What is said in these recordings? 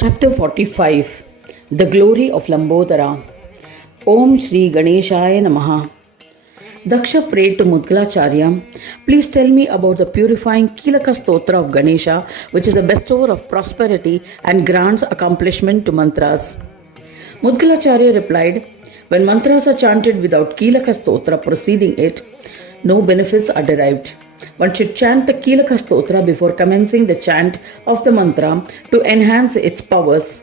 Chapter 45 The Glory of Lambodara. Om Shri Ganeshaya Namaha. Daksha prayed to Mudgalacharya, please tell me about the purifying Kilaka Stotra of Ganesha, which is a bestower of prosperity and grants accomplishment to mantras. Mudgalacharya replied, when mantras are chanted without Kilaka Stotra preceding it, no benefits are derived. One should chant the Kilaka Stotra before commencing the chant of the mantra to enhance its powers.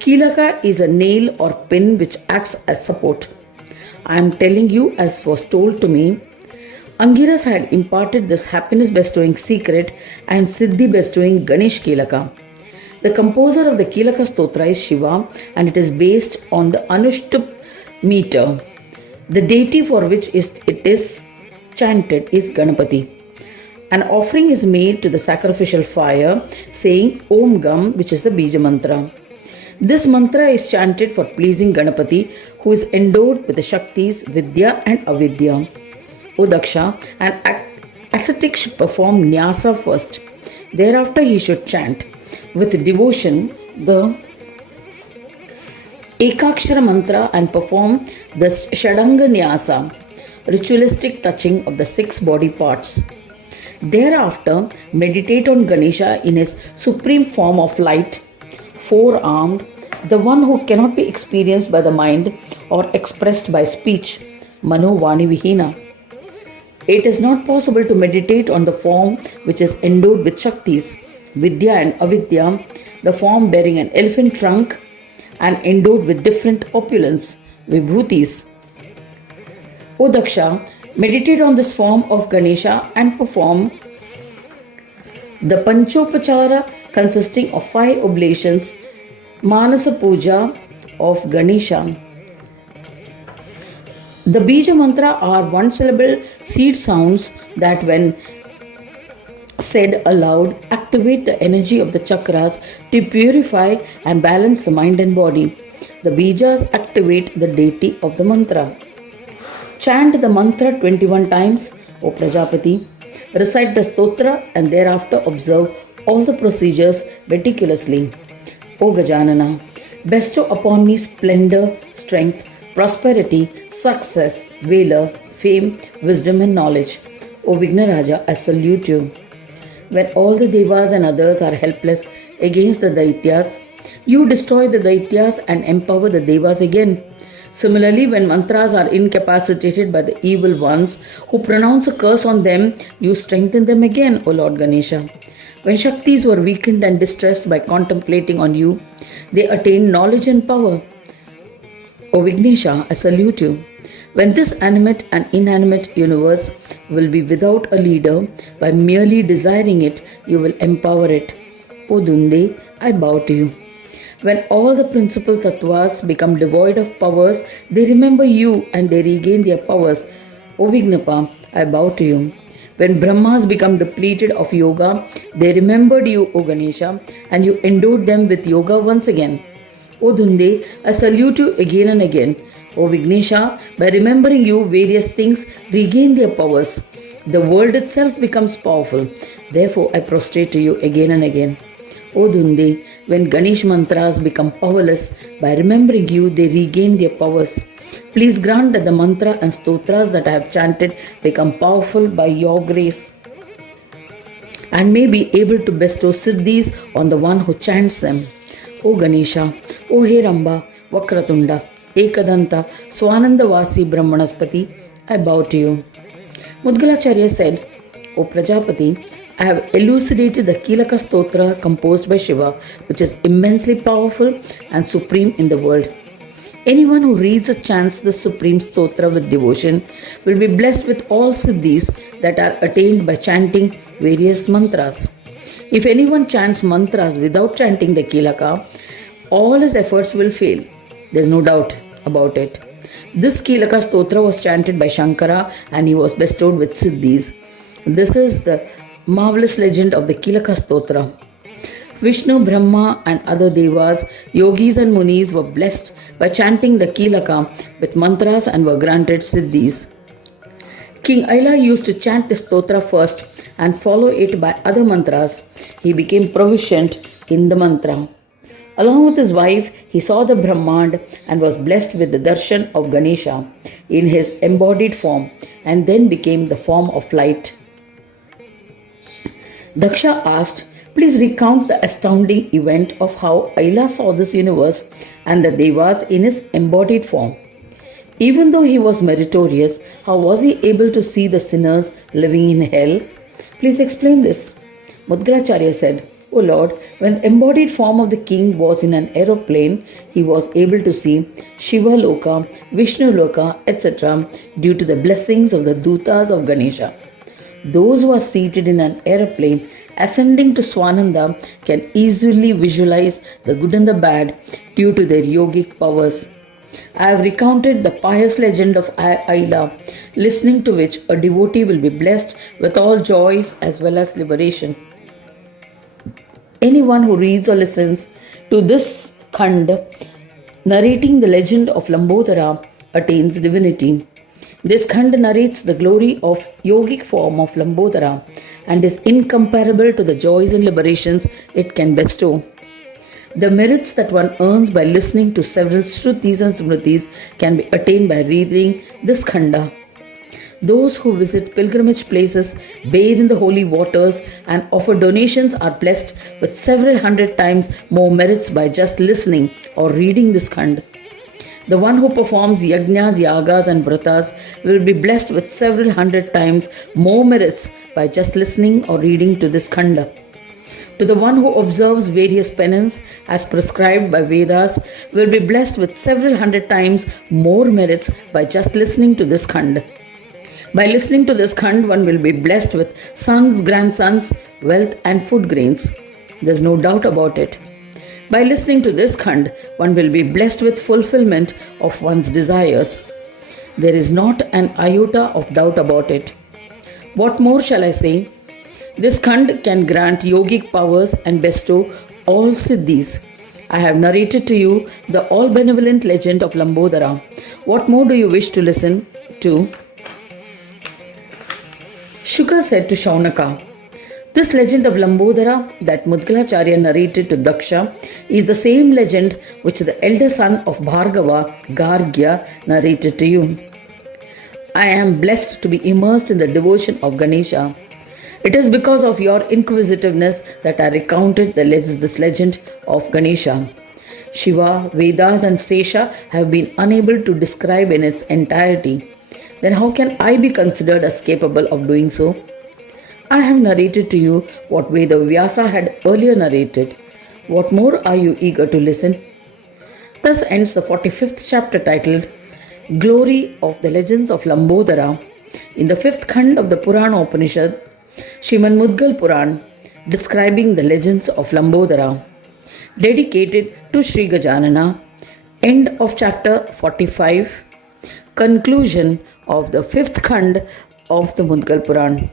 Kilaka is a nail or pin which acts as support. I am telling you as was told to me. Angiras had imparted this happiness bestowing secret and Siddhi bestowing Ganesh Kilaka. The composer of the Kilaka Stotra is Shiva and it is based on the Anushtup meter. The deity for which it is chanted is Ganapati. An offering is made to the sacrificial fire saying Om Gam, which is the Bija mantra. This mantra is chanted for pleasing Ganapati, who is endowed with the Shaktis, Vidya and Avidya. O Daksha, an ascetic should perform Nyasa first. Thereafter he should chant with devotion the Ekakshara mantra and perform the Shadanga Nyasa, ritualistic touching of the 6 body parts. Thereafter, meditate on Ganesha in his supreme form of light, four-armed, the one who cannot be experienced by the mind or expressed by speech, Mano Vani Vihina. It is not possible to meditate on the form which is endowed with Shaktis, Vidya and Avidya, the form bearing an elephant trunk and endowed with different opulence, Vibhutis. O Daksha, meditate on this form of Ganesha and perform the Panchopachara consisting of 5 oblations, Manasa Puja of Ganesha. The Bija mantra are 1-syllable seed sounds that when said aloud activate the energy of the chakras to purify and balance the mind and body. The Bijas activate the deity of the mantra. Chant the mantra 21 times, O Prajapati. Recite the stotra and thereafter observe all the procedures meticulously. O Gajanana, bestow upon me splendor, strength, prosperity, success, valor, fame, wisdom and knowledge. O Vignaraja, I salute you. When all the devas and others are helpless against the Daityas, you destroy the Daityas and empower the devas again. Similarly, when mantras are incapacitated by the evil ones who pronounce a curse on them, you strengthen them again, O Lord Ganesha. When Shaktis were weakened and distressed by contemplating on you, they attained knowledge and power. O Vignesha, I salute you. When this animate and inanimate universe will be without a leader, by merely desiring it, you will empower it. O Dunde, I bow to you. When all the principal tattvas become devoid of powers, they remember you and they regain their powers. O Vignapa, I bow to you. When Brahmas become depleted of yoga, they remembered you, O Ganesha, and you endowed them with yoga once again. O Dunde, I salute you again and again. O Vignesha, by remembering you, various things regain their powers. The world itself becomes powerful. Therefore, I prostrate to you again and again. O Dunde, when Ganesh mantras become powerless, by remembering you, they regain their powers. Please grant that the mantra and stotras that I have chanted become powerful by your grace and may be able to bestow siddhis on the one who chants them. O Ganesha, O Heramba, Vakratunda, Ekadanta, Swanandavasi Brahmanaspati, I bow to you. Mudgalacharya said, O Prajapati, I have elucidated the Kilaka Stotra composed by Shiva, which is immensely powerful and supreme in the world. Anyone who reads or chants the supreme stotra with devotion will be blessed with all siddhis that are attained by chanting various mantras. If anyone chants mantras without chanting the Kilaka, all his efforts will fail. There is no doubt about it. This Kilaka Stotra was chanted by Shankara and he was bestowed with siddhis. This is the marvelous legend of the Kilaka Stotra. Vishnu, Brahma and other devas, yogis and munis were blessed by chanting the Kilaka with mantras and were granted siddhis. King Aila used to chant the stotra first and follow it by other mantras. He became proficient in the mantra. Along with his wife, he saw the Brahmand and was blessed with the darshan of Ganesha in his embodied form and then became the form of light. Daksha asked, please recount the astounding event of how Aila saw this universe and the Devas in his embodied form. Even though he was meritorious, how was he able to see the sinners living in hell? Please explain this. Mudgalacharya said, O Lord, when the embodied form of the king was in an aeroplane, he was able to see Shiva Loka, Vishnu Loka, etc. due to the blessings of the Dutas of Ganesha. Those who are seated in an aeroplane ascending to Swananda can easily visualize the good and the bad due to their yogic powers. I have recounted the pious legend of Aila, listening to which a devotee will be blessed with all joys as well as liberation. Anyone who reads or listens to this khand narrating the legend of Lambodara attains divinity. This khand narrates the glory of yogic form of Lambodara and is incomparable to the joys and liberations it can bestow. The merits that one earns by listening to several Shrutis and Smritis can be attained by reading this khanda. Those who visit pilgrimage places, bathe in the holy waters, and offer donations are blessed with several hundred times more merits by just listening or reading this khand. The one who performs yajnas, yagas, and vratas will be blessed with several hundred times more merits by just listening or reading to this khanda. To the one who observes various penance as prescribed by Vedas will be blessed with several hundred times more merits by just listening to this khand. By listening to this khand, one will be blessed with sons, grandsons, wealth, and food grains. There's no doubt about it. By listening to this khand, one will be blessed with fulfillment of one's desires. There is not an iota of doubt about it. What more shall I say? This khand can grant yogic powers and bestow all siddhis. I have narrated to you the all-benevolent legend of Lambodara. What more do you wish to listen to? Shuka said to Shaunaka, this legend of Lambodara that Mudgalacharya narrated to Daksha is the same legend which the elder son of Bhargava, Gargya, narrated to you. I am blessed to be immersed in the devotion of Ganesha. It is because of your inquisitiveness that I recounted this legend of Ganesha. Shiva, Vedas and Sesha have been unable to describe in its entirety. Then how can I be considered as capable of doing so? I have narrated to you what Veda Vyasa had earlier narrated. What more are you eager to listen? Thus ends the 45th chapter titled Glory of the Legends of Lambodara in the 5th Khand of the Purana Upanishad, Srimad Mudgal Puran, describing the legends of Lambodara, dedicated to Sri Gajanana. End of chapter 45. Conclusion of the 5th Khand of the Mudgal Puran.